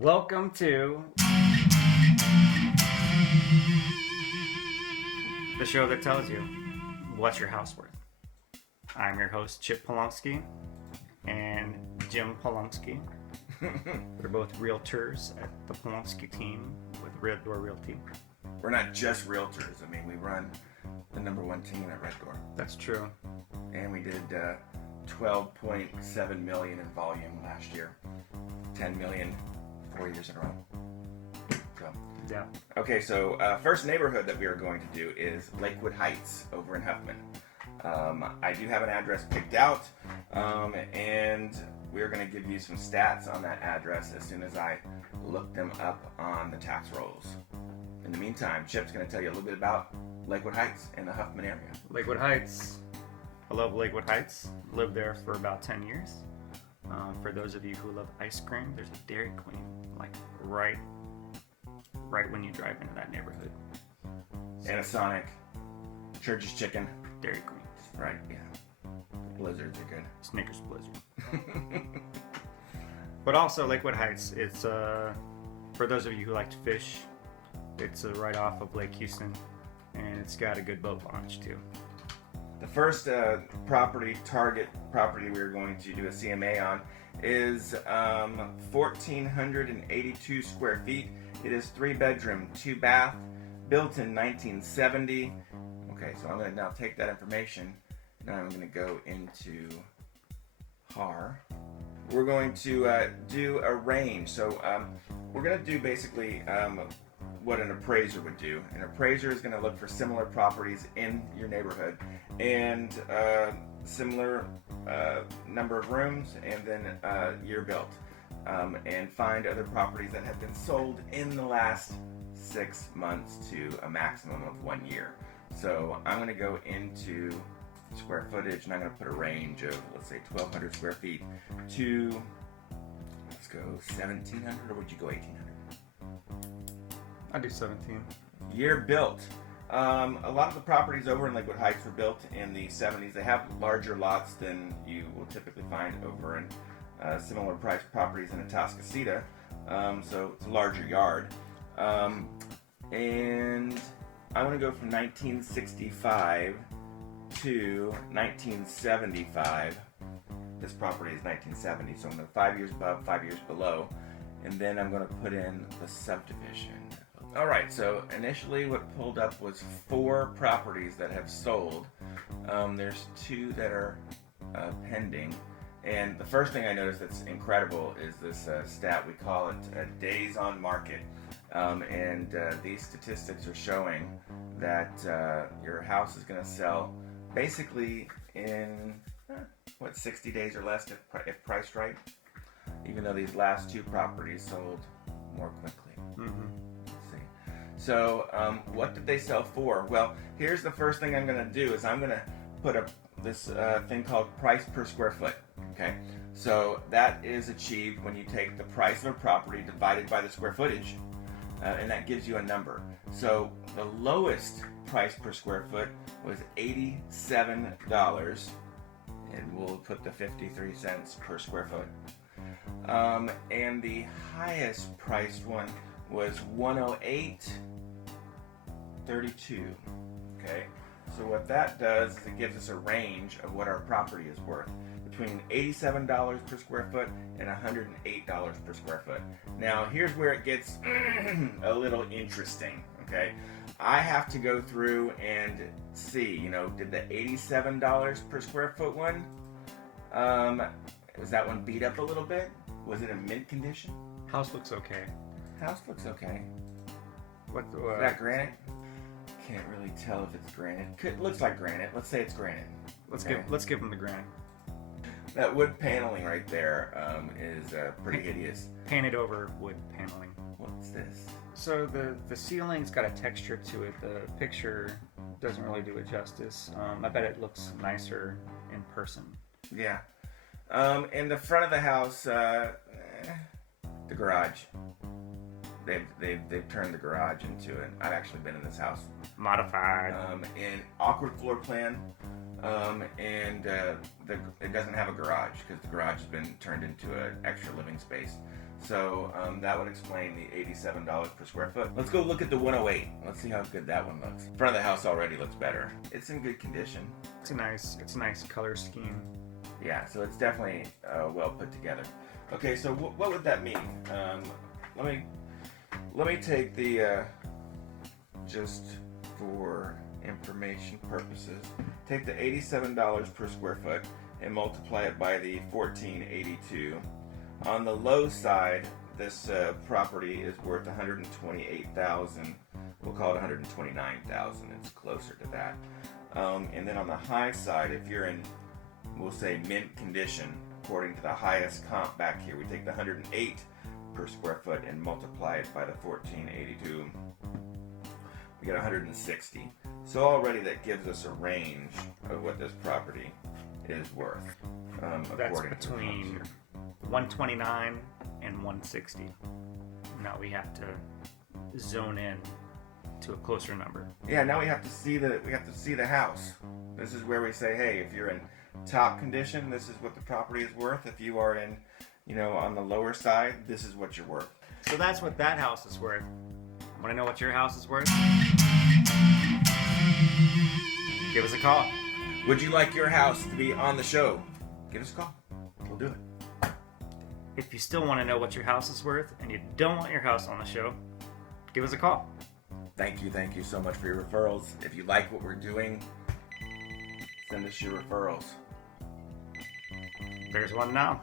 Welcome to the show that tells you what's your house worth. I'm your host, Chip Polomsky, and Jim Polomsky. We're both realtors at the Polomsky team with Red Door Realty. We're not just realtors. I mean, we run the number one team at Red Door. That's true. And we did 12.7 million in volume last year. 10 million 4 years in a row. So, Yeah. okay, so first neighborhood that we are going to do is Lakewood Heights over in Huffman. I do have an address picked out, and we're going to give you some stats on that address as soon as I look them up on the tax rolls. In the meantime, Chip's going to tell you a little bit about Lakewood Heights and the Huffman area. Lakewood Heights. I love Lakewood Heights. Lived there for about 10 years. For those of you who love ice cream, there's a Dairy Queen, like right when you drive into that neighborhood. And a Sonic, Church's Chicken. Dairy Queen. Right, yeah. Blizzards are good. Snickers Blizzard. But also Lakewood Heights, it's for those of you who like to fish, it's right off of Lake Houston, and it's got a good boat launch too. The first target property we're going to do a CMA on is 1,482 square feet. It is 3-bedroom, 2-bath, built in 1970. Okay, so I'm going to now take that information. Now I'm going to go into HAR. We're going to do a range. So we're going to do basically what an appraiser would do. An appraiser is going to look for similar properties in your neighborhood and similar number of rooms and then year built, and find other properties that have been sold in the last 6 months to a maximum of 1 year. So I'm going to go into square footage and I'm going to put a range of, let's say, 1,200 square feet to, let's go 1,700, or would you go 1,800? I do 17. Year built. A lot of the properties over in Lakewood Heights were built in the 70s. They have larger lots than you will typically find over in similar priced properties in Atascocita. So it's a larger yard. And I want to go from 1965 to 1975. This property is 1970, so I'm going to 5 years above, 5 years below. And then I'm going to put in the subdivision. All right, so initially what pulled up was 4 properties that have sold. There's 2 that are pending. And the first thing I noticed that's incredible is this stat. We call it days on market. And these statistics are showing that your house is going to sell basically in, 60 days or less if priced right? Even though these last 2 properties sold more quickly. Mm-hmm. So what did they sell for? Well, here's the first thing I'm going to do is I'm going to put this thing called price per square foot. Okay, so that is achieved when you take the price of a property divided by the square footage, and that gives you a number. So the lowest price per square foot was $87, and we'll put the 53 cents per square foot. And the highest priced one was $108.32. Okay, so what that does is it gives us a range of what our property is worth, between $87 per square foot and $108 per square foot. Now here's where it gets a little interesting. Okay, I have to go through and see, did the $87 per square foot one, was that one beat up a little bit? Was it in mint condition? House looks okay. House looks okay. What? Is that granite? Can't really tell if it's granite. Looks like granite. Let's say it's granite. Let's give them the granite. That wood paneling right there is pretty hideous. Painted over wood paneling. What's this? So the ceiling's got a texture to it. The picture doesn't really do it justice. I bet it looks nicer in person. Yeah. In the front of the house, the garage. They've turned the garage into it. I've actually been in this house. Modified. An awkward floor plan. It doesn't have a garage because the garage has been turned into an extra living space. So that would explain the $87 per square foot. Let's go look at the 108. Let's see how good that one looks. Front of the house already looks better. It's in good condition. It's a nice color scheme. Yeah, so it's definitely well put together. Okay, so what would that mean? Let me take the just for information purposes, take the $87 per square foot and multiply it by the $14.82. On the low side, this property is worth $128,000. We'll call it $129,000. It's closer to that. And then on the high side, if you're in, we'll say, mint condition, according to the highest comp back here, we take the 108 per square foot and multiply it by the 1482. We get 160. So already that gives us a range of what this property is worth. That's between 129 and 160. Now we have to zone in to a closer number. Yeah, now we have to see the house. This is where we say, hey, if you're in top condition, this is what the property is worth. If you are in, on the lower side, this is what you're worth. So that's what that house is worth. Want to know what your house is worth? Give us a call. Would you like your house to be on the show? Give us a call. We'll do it. If you still want to know what your house is worth and you don't want your house on the show, give us a call. Thank you so much for your referrals. If you like what we're doing, send us your referrals. There's one now.